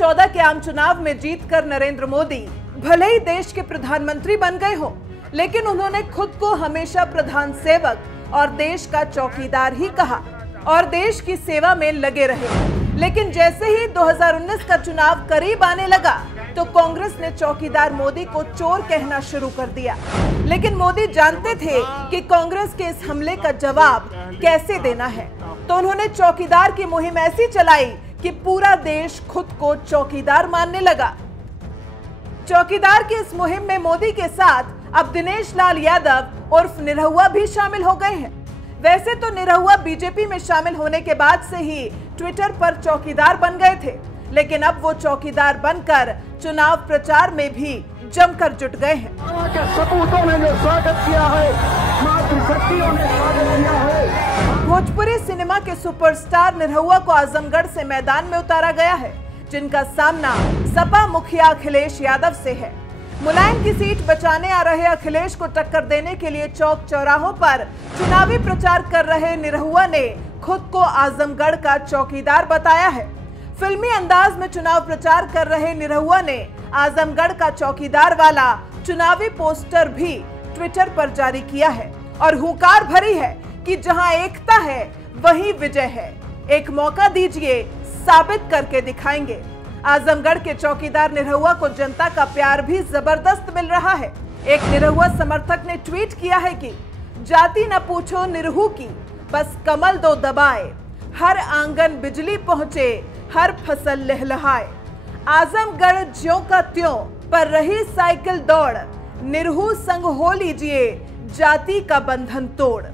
2014 के आम चुनाव में जीतकर नरेंद्र मोदी भले ही देश के प्रधानमंत्री बन गए हो, लेकिन उन्होंने खुद को हमेशा प्रधान सेवक और देश का चौकीदार ही कहा और देश की सेवा में लगे रहे। लेकिन जैसे ही 2019 का चुनाव करीब आने लगा तो कांग्रेस ने चौकीदार मोदी को चोर कहना शुरू कर दिया। लेकिन मोदी जानते थे कि कांग्रेस के इस हमले का जवाब कैसे देना है, तो उन्होंने चौकीदार की मुहिम ऐसी चलाई कि पूरा देश खुद को चौकीदार मानने लगा। चौकीदार की इस मुहिम में मोदी के साथ अब दिनेश लाल यादव उर्फ निरहुआ भी शामिल हो गए हैं। वैसे तो निरहुआ बीजेपी में शामिल होने के बाद से ही ट्विटर पर चौकीदार बन गए थे, लेकिन अब वो चौकीदार बनकर चुनाव प्रचार में भी जमकर जुट गए हैं। सपूतों ने जो स्वागत किया है, मातृशक्तियों ने स्वागत किया है। भोजपुरी सिनेमा के सुपरस्टार निरहुआ को आजमगढ़ से मैदान में उतारा गया है, जिनका सामना सपा मुखिया अखिलेश यादव से है। मुलायम की सीट बचाने आ रहे अखिलेश को टक्कर देने के लिए चौक चौराहों पर चुनावी प्रचार कर रहे निरहुआ ने खुद को आजमगढ़ का चौकीदार बताया है। फिल्मी अंदाज में चुनाव प्रचार कर रहे निरहुआ ने आजमगढ़ का चौकीदार वाला चुनावी पोस्टर भी ट्विटर पर जारी किया है और हुंकार भरी है कि जहां एकता है वहीं विजय है। एक मौका दीजिए, साबित करके दिखाएंगे। आजमगढ़ के चौकीदार निरहुआ को जनता का प्यार भी जबरदस्त मिल रहा है। एक निरहुआ समर्थक ने ट्वीट किया है कि जाति न पूछो निरहू की, बस कमल दो दबाए, हर आंगन बिजली पहुंचे, हर फसल लहलहाए। आजमगढ़ ज्यों का त्यों पर रही साइकिल दौड़, निरहू संग हो लीजिए जाति का बंधन तोड़।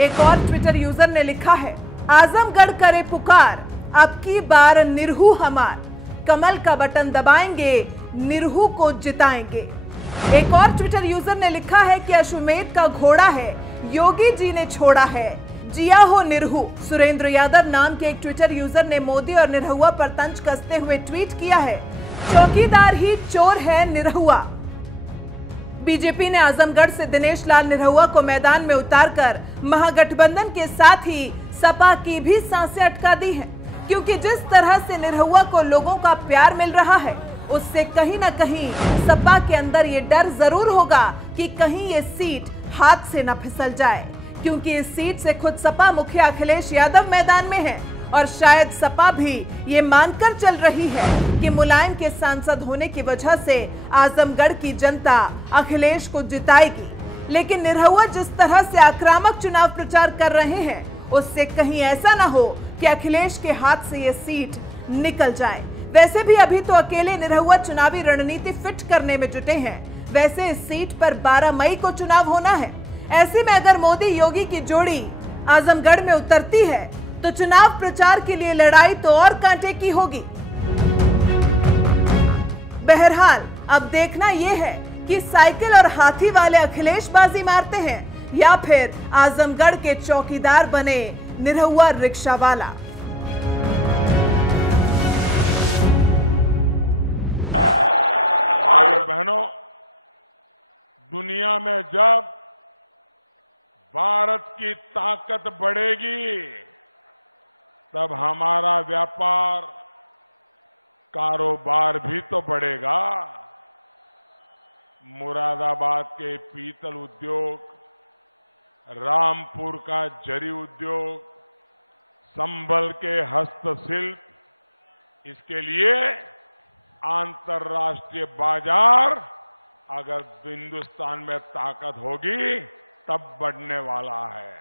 एक और ट्विटर यूजर ने लिखा है, आजमगढ़ करे पुकार, अब की बार निरहू हमार, कमल का बटन दबाएंगे, निरहू को जिताएंगे। एक और ट्विटर यूजर ने लिखा है कि अश्वमेध का घोड़ा है, योगी जी ने छोड़ा है, जिया हो निरहू। सुरेंद्र यादव नाम के एक ट्विटर यूजर ने मोदी और निरहुआ पर तंज कसते हुए ट्वीट किया है, चौकीदार ही चोर है निरहुआ। बीजेपी ने आजमगढ़ से दिनेश लाल निरहुआ को मैदान में उतारकर महागठबंधन के साथ ही सपा की भी सांसें अटका दी हैं, क्योंकि जिस तरह से निरहुआ को लोगों का प्यार मिल रहा है, उससे कहीं न कहीं सपा के अंदर ये डर जरूर होगा कि कहीं ये सीट हाथ से न फिसल जाए, क्योंकि इस सीट से खुद सपा मुखिया अखिलेश यादव मैदान में हैं और शायद सपा भी ये मानकर चल रही है कि मुलायम के सांसद होने की वजह से आजमगढ़ की जनता अखिलेश को जिताएगी। लेकिन निरहुआ जिस तरह से आक्रामक चुनाव प्रचार कर रहे हैं, उससे कहीं ऐसा ना हो कि अखिलेश के हाथ से ये सीट निकल जाए। वैसे भी अभी तो अकेले निरहुआ चुनावी रणनीति फिट करने में जुटे हैं। वैसे इस सीट पर 12 मई को चुनाव होना है। ऐसे में अगर मोदी योगी की जोड़ी आजमगढ़ में उतरती है तो चुनाव प्रचार के लिए लड़ाई तो और कांटे की होगी। बहरहाल अब देखना यह है कि साइकिल और हाथी वाले अखिलेश बाजी मारते हैं या फिर आजमगढ़ के चौकीदार बने निरहुआ रिक्शा वाला। भाइयों बहनों, दुनिया में जब भारत की ताकत बढ़ेगी तब हमारा व्यापार कारोबार भी तो बढ़ेगा। मुरादाबाद के पीतल उद्योग, रामपुर का जरी उद्योग, संभल के हस्तशिल्प, इसके लिए अंतर्राष्ट्रीय बाजार अगर हिंदुस्तान में ताकत होगी तब बढ़ने वाला है।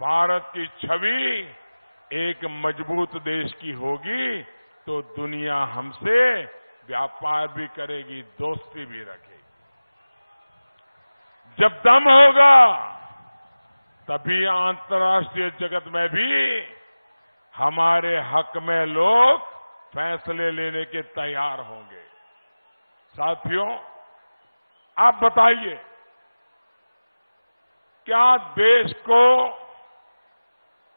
भारत की छवि एक मजबूत देश की होगी तो दुनिया हमसे व्यापार भी करेगी, दोस्ती भी रखेगी। जब दम होगा तभी अंतर्राष्ट्रीय जगत में भी हमारे हक में लोग फैसले लेने के तैयार होंगे। साथियों, आप बताइए, क्या देश को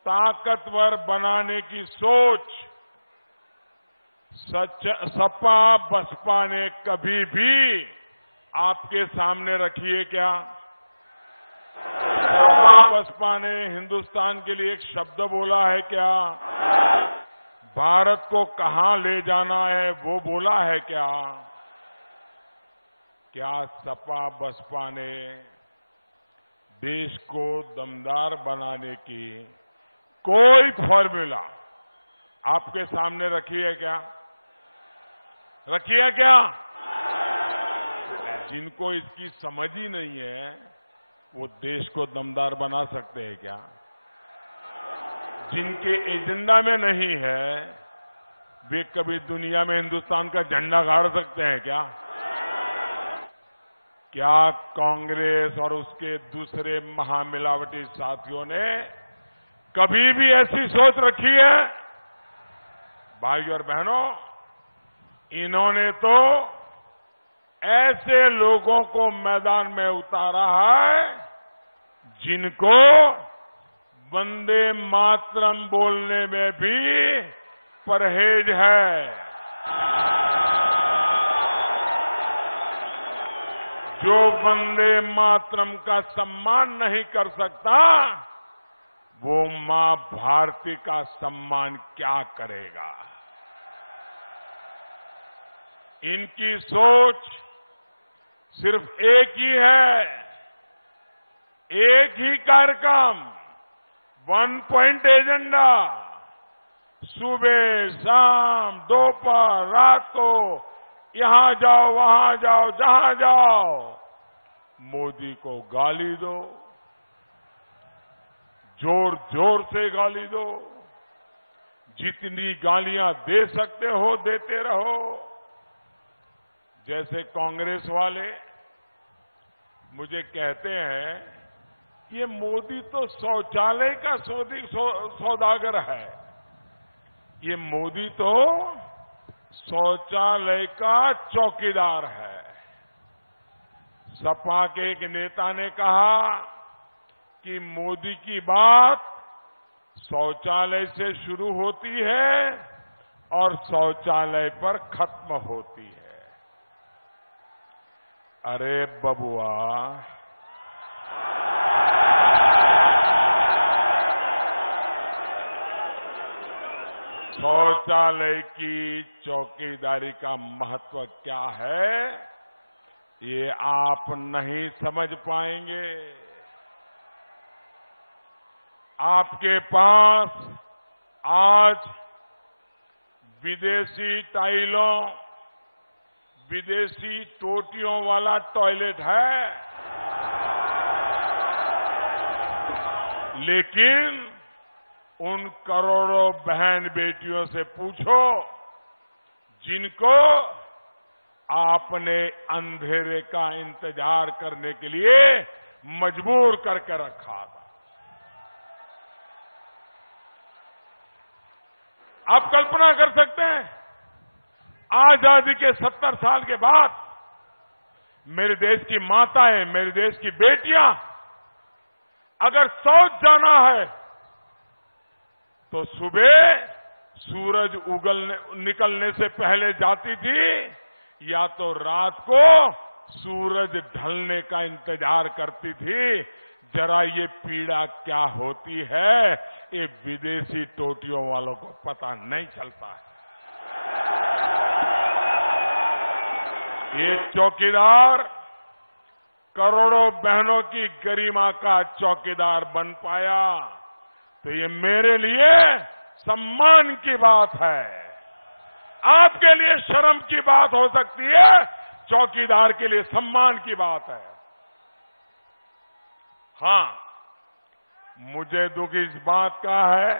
ताकतवर बनाने की सोच सपा बसपा ने कभी भी आपके सामने रखी है क्या? सपा बसपा ने हिंदुस्तान के लिए एक शब्द बोला है क्या? भारत को कहां ले जाना है वो बोला है क्या? क्या सपा बसपा ने देश को दमदार बनाने की कोई फॉर्मूला आपके सामने रखी है क्या? रखी है क्या? जिनको इसकी समझ ही नहीं है वो देश को दमदार बना सकते हैं क्या? जिनके एजेंडा में नहीं है वे कभी दुनिया में हिंदुस्तान का झंडा गाड़ सकते हैं क्या? क्या कांग्रेस और उसके दूसरे महामिलावटी साथियों ने कभी भी ऐसी सोच रखी है? भाइयों और बहनों, इन्होंने तो ऐसे लोगों को मैदान में उतारा है जिनको वंदे मातरम बोलने में भी परहेज है। जो वंदे मातरम का सम्मान नहीं कर सकता वो मां भारती का सम्मान क्या करेगा? इनकी सोच सिर्फ एक ही है, एक ही कार्यक्रम, 1 पॉइंट एजेंडा। सुबह शाम दोपहर रात को यहां जाओ वहां जाओ जहां जाओ मोदी को गाली दो, जोर जोर से गाली दो, जितनी गालियां दे सकते हो देते रहो। जैसे कांग्रेस वाले मुझे कहते हैं ये मोदी तो शौचालय का सौदागर है, ये मोदी तो शौचालय का चौकीदार है। सपा के एक नेता ने कहा कि मोदी की बात शौचालय से शुरू होती है और शौचालय पर खत्म होती है। अरे बबुआ, शौचालय की चौकीदारी का महत्व क्या है ये आप नहीं समझ पाएंगे। आपके पास आज विदेशी टाइलों, विदेशी टोटियों वाला टॉयलेट है, लेकिन उन करोड़ों बहन बेटियों से पूछो जिनको आपने अंधेरे का इंतजार करने के लिए मजबूर करके रखा था। आप कल्पना कर सकते हैं आजादी के 70 साल के बाद मेरे देश की माताएं, मेरे देश की बेटियां अगर शौच जाना है तो सुबह सूरज निकलने से पहले जाती थी या तो रात को सूरज ढलने का इंतजार करती थी। जरा ये पीड़ा क्या होती है ये विदेशी टोटियों वालों को पता नहीं चलता है। ये चौकीदार करोड़ों बहनों की गरिमा का चौकीदार बन पाया तो ये मेरे लिए सम्मान की बात है। आपके लिए शर्म की बात हो सकती है, चौकीदार के लिए सम्मान की बात है। हां, मुझे दुख इस बात का है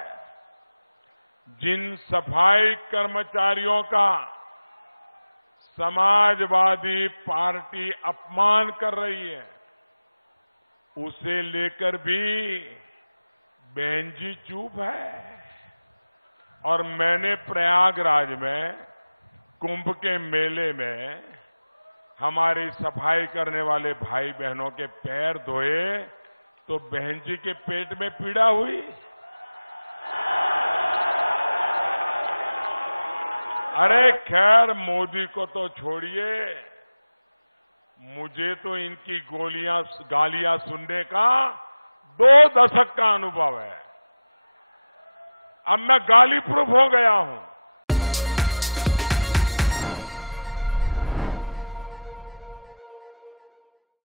जिन सफाई कर्मचारियों का समाजवादी पार्टी अपमान कर रही है उसे लेकर भी बहन जी चुप है। और मैंने प्रयागराज में कुंभ के मेले में हमारी सफाई करने वाले भाई बहनों के पैर धोए तो बहन जी के पेट में पीड़ा हुई। अरे खैर, मोदी को तो छोड़िए, मुझे तो इनकी गालियां सुनने का 2 दशक का अनुभव है। अब मैं गाली प्रूफ हो गया हूं।